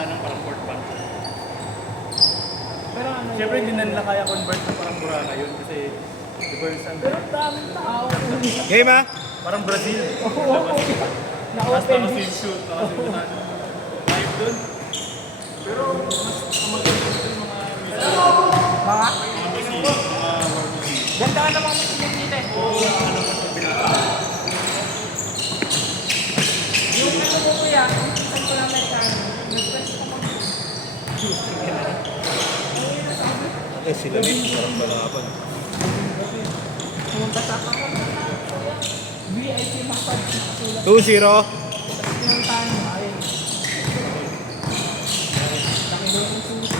sana parang port bank. Pero ano Siyempre yun? hindi na nila kaya convert na parang Burana yun kasi di ba yung Pero daming tao. Game ha? parang Brazil. Oo. Tapos Na-open naka-swimsuit, naka-swimsuit. Live dun. Pero mas maganda dun mga. mga museum, mga war museum. Ganda ka naman museum dito eh. Oo, ano mo sa binata. Yung ano mo kuya, yung pinsan ko na Amerikano, nag-press ko mag- Eh sila rin, parang balaban. pumunta sa kapag kuya. VIP massage nakasulat. 2-0. Tapos pinuntahan mo, ayun. Laki daw yung susi.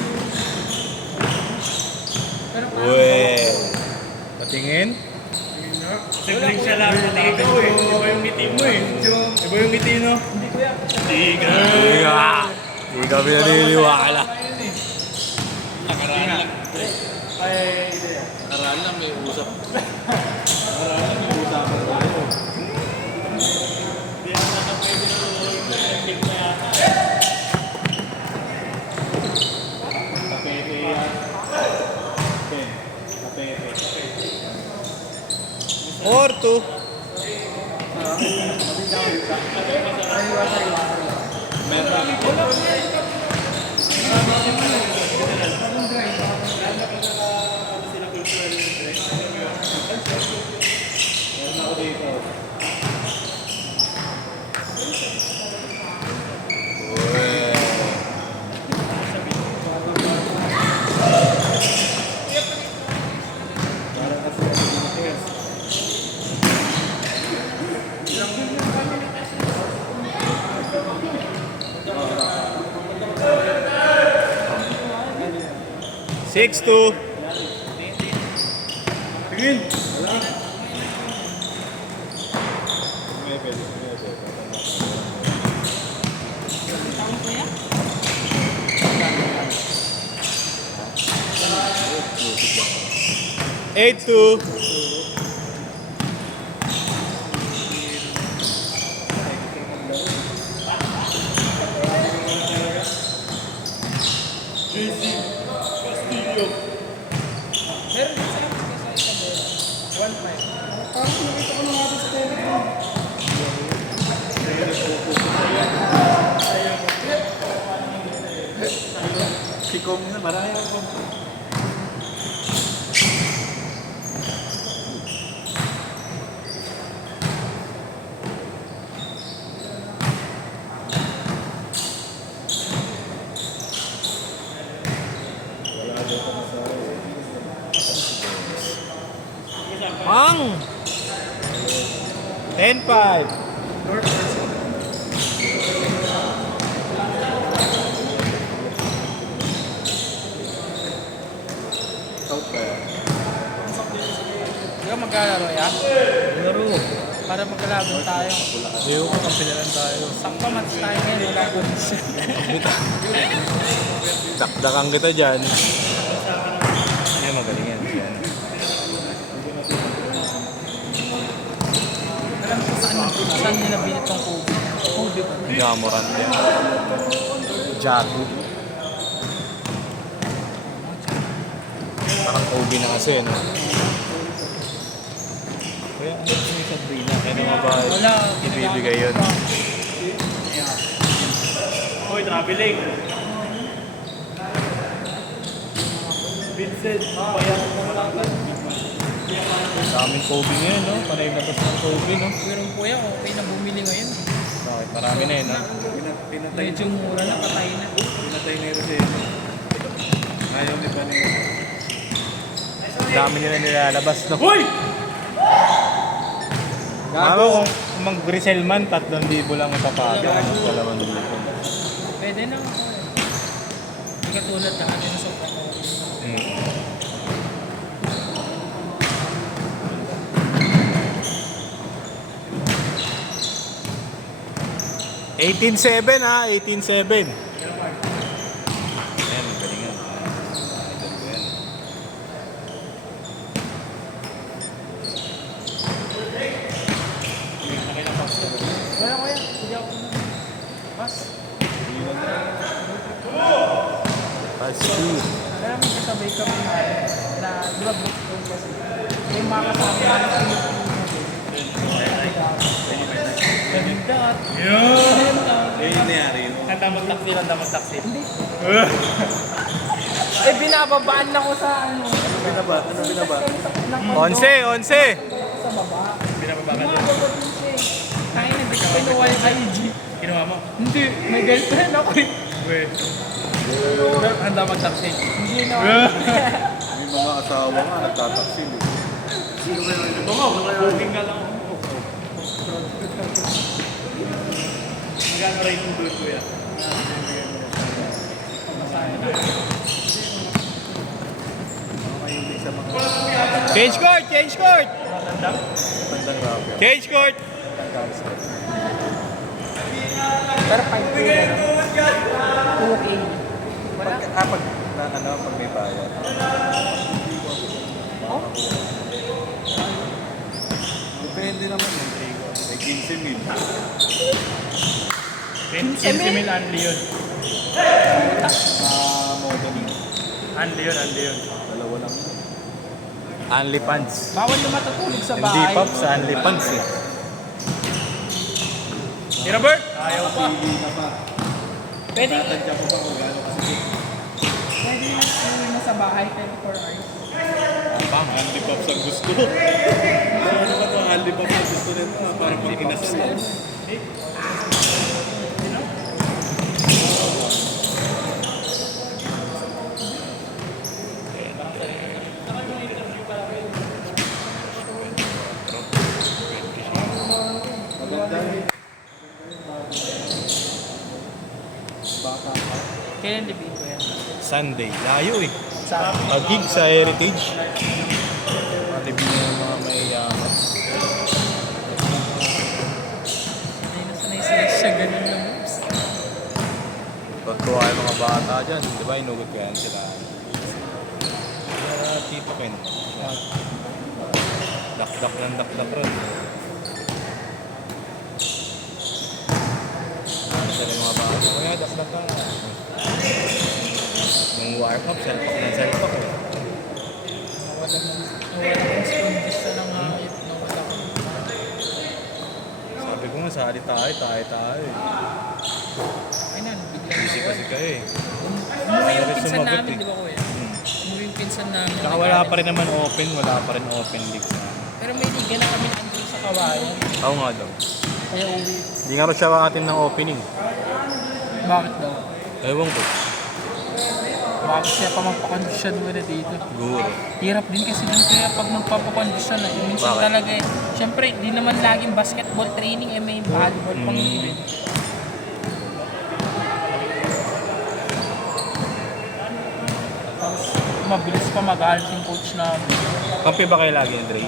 Pero parang Uwe. Patingin. Sibling siya lang sa ikaw eh. Iba yung ngiti mo eh. Iba yung ngiti no? hindi kuya. Tiga. Hindi kami naniniwala. Nakaraan lang. Ay, nakaraan lang may usap. Nakaraan lang may usapan tayo. Hindi na pwede nag-pick na yata. Tapete yan. Tapete. 4-2. Six two. Tingin! Eight two. Castillo. Meron din sa Isabela. 1.5. Parang nakita ko na nga sa telegram. Si Kong na marami ako. Mang! 10-5. Di ba maglalaro yan? Laro. Para magkalaban tayo. Ayaw ko, kampilaran tayo. Sakto match tayo ngayon, wala ko siya. Dakdakan kita dyan. Yan, magaling yan. Yan. Alam ko saan nila binit tong Kobe. Kobe ba? Jamoran din. Jago. Parang Kobe na kasi, no? Kaya ano yung Sabrina? Kaya naman ba Wala. ibibigay yun? Hoy, traveling. Vincent, bayan mo malangkat. Daming Kobe ngayon, no? Panay batas ng Kobe, no? Pero kuya, okay na bumili ngayon. Bakit? Marami na yun, no? Pinatay Medyo mura na, patay na. ni Rosendo. Ayaw ni Panay. Ang dami nila nilalabas, no? Hoy! Ako kung mag-resell man, 3,000 lang itapaga. 2,000. Pwede na ako eh. Hindi katulad na atin na sobrang okay. Hmm. 18-7 ha, 18-7. Ayan, magaling yan. Wala kuya, hindi ako na. Pas. That's true. Kaya may kasabay kami na di ba group tour kasi. May mga kasama na Ganda. Yun! Yun yung nangyari yun. Ang damag taksi lang, damag taksi. Hindi. Eh, binababaan na ko sa ano. Ano binaba? Ano binaba? Onse! Onse! Sa baba. Binababa ka doon. Binababa din siya eh. Kaya na, di ko pinuha yung IG. Kinuha mo? Hindi, may girlfriend ako eh. Uy. Ang damag taksi. Hindi na. May mga asawa nga nagtataksil eh. Sino ba yun? Ito mo, nakayaking ka lang. Magkano rate mo doon, kuya? Mahilig sa mga Cage court! Cage court! bandang rapper. Cage court! Pero 5K na. 2K. Wala. Pag pag may bayad. Oh? Depende naman yung trigo. May 15 mil. 15 mil unli yun. Modeling. Unli yun, unli yun. Dalawa lang yun. Unli pants. Bawal na matutulog sa Hindi bahay. pops, unli pants eh. Ni Robert! Ayaw pa. Hindi na pa. Pwede, Tatadya ko pa kung gaano kasi. pwede na matulog na sa bahay 24 hours. Bang. Andy Pops ang gusto. Ano ba ito? Andy Pops ang gusto nito. Parang pang kinasal. Maganda. Bata pa. Kailan debate ko yan? Sunday. Layo eh. Sa Pag-gig sa Heritage. Review ng mga mayayaman. sanay sila siya ganun na moves. Pagkuha yung mga bata dyan. Di ba inugot ko yan sila? Tito Ken. Dakdak ng dakdak ron. Ano sila yung mga bata? Kaya dakdak ka. Yung warm up, selpak ng selpak eh. Nawalang condition ng hayop. Nawala ko. Sabi ko nga, sali tayo eh. Ay na, bigla. Busy kasi kayo eh. Umuwi yung Sorry, pinsan sumagot namin, eh. di ba kuya? Umuwi yung pinsan namin. Saka wala pa rin naman open, wala pa rin open league sa amin. Pero may liga na kami nandun sa kawayan. Oo nga daw. Kaya uwi. Hindi nga rin siya atin ng opening. Bakit daw? Ewan ko. Bakit siya pa magpakondisyon mo na dito? Siguro. Hirap din kasi din kaya pag magpapakondisyon na. Minsan Bakit? talaga eh. Siyempre, di naman laging basketball training eh. May volleyball pang Mm. event. Tapos, mabilis pa mag-alis yung coach namin. Kampi ba kayo lagi, Andre?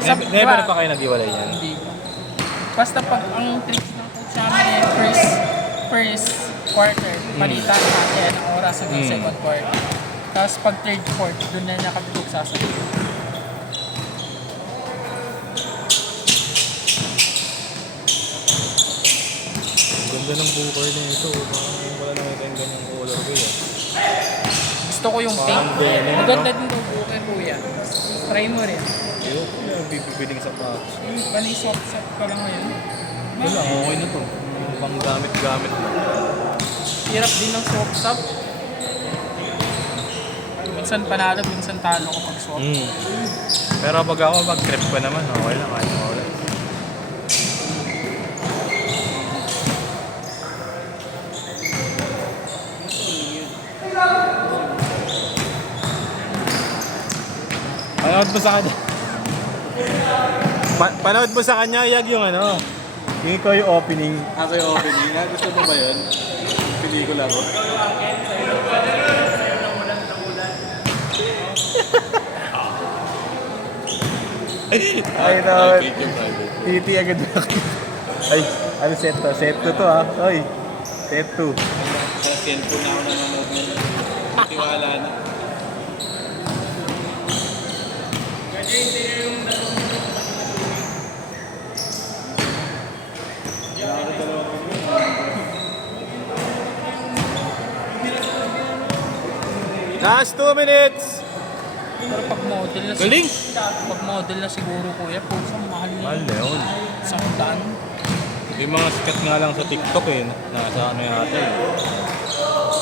Sabi- Never diba? pa kayo nag-iwalay yan? Hindi ko. Basta pag ang tricks ng coach namin eh, first quarter, palitan natin ang oras hanggang Mm. second quarter. Tapos pag third, fourth, doon na niya kami sasabihin. Ganda ng bunker na ito. Parang wala naman tayong ganyang color ko yan. Gusto ko yung pink. Parang denim, Maganda din daw buke kuya. Try mo rin. Ayoko na bibibiling sa box. Yung panay soft set ka lang ngayon. Wala, okay na to. Yung pang gamit-gamit lang. Hirap din ng soft sub. Minsan panalo, minsan talo ko pag soft. Pero pag ako mag-trip ko naman, okay lang. Kahit mawala. Panood mo sa kanya. Panood mo sa kanya, Yag, yung ano. Yung ikaw yung opening. Ako yung opening. Gusto mo ba yun? Pelikula ko. Ay, no. Private yung private. Titi agad na ako. Ay, ano set to? Set to to ah. Oy, set to. Sa cellphone na ako nanonood ngayon. Tiwala na. Last 2 minutes! Pero pag model na Galing! pag model na siguro kuya, pusa mahal niya. Mahal na yun. 100. Yung mga sikat nga lang sa TikTok eh. Nasa ano yata eh.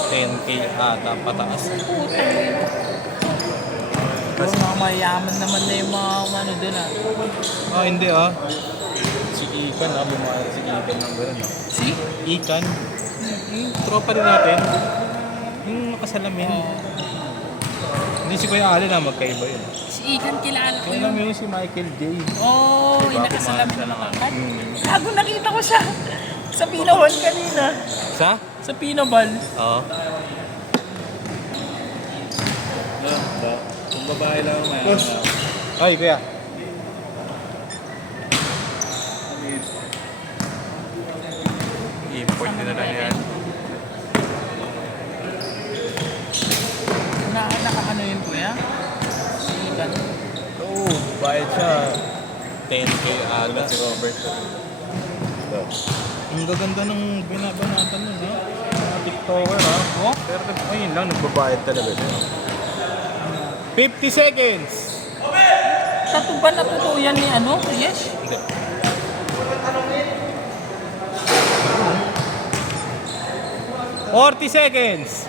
10K ata pataas. Pero mga mayaman naman na yung mga ano dun ah. Ah, hindi ah. Si Ikan ah. Bumahal si Ikan ng gano'n ah. Si? Ikan. Yung tropa rin natin. Yung nakasalamin. Hindi si Kuya Ali na magkaiba yun. Si Ikan kilala ko Kaya lang yun. yun si Michael J. Oh, Diba, inakasalamin pumahan siya na ng naman. ano. Gago, nakita ko siya. Sa Pinabal kanina. Sa? Sa Pinabal. Oo. Kung babae lang may ano. Ay, Kuya. Import din na lang yan. Naka-ano yun kuya? Si Ikan. Oo, bayad siya. 10K aga si Robert. Ang gaganda ng binabanatan nun ha. Mga TikToker ha. Oh? Pero ayun lang, nagbabayad talaga siya. 50 seconds! Tato ba na totoo yan ni ano? Yes? Hindi. $40 seconds!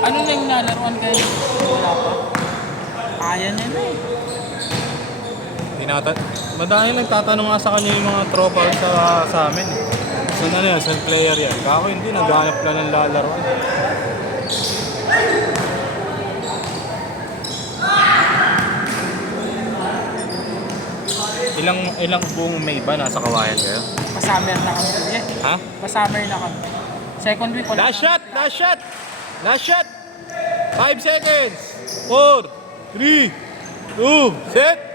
Ano na yung nalaruan kayo? Wala pa. Kaya niya na eh. Madami nagtatanong nga sa kanya yung mga tropa sa amin. Saan ano yan? Saan player yan? Kako hindi, naghahanap lang ng lalaroan. Ilang buong May ba nasa Kawayan kayo? Pasummer na kami kuya. Ha? Pasummer na kami. Second week ko lang. Last shot! Last shot! Last shot! 5 seconds! 4, 3, 2, set!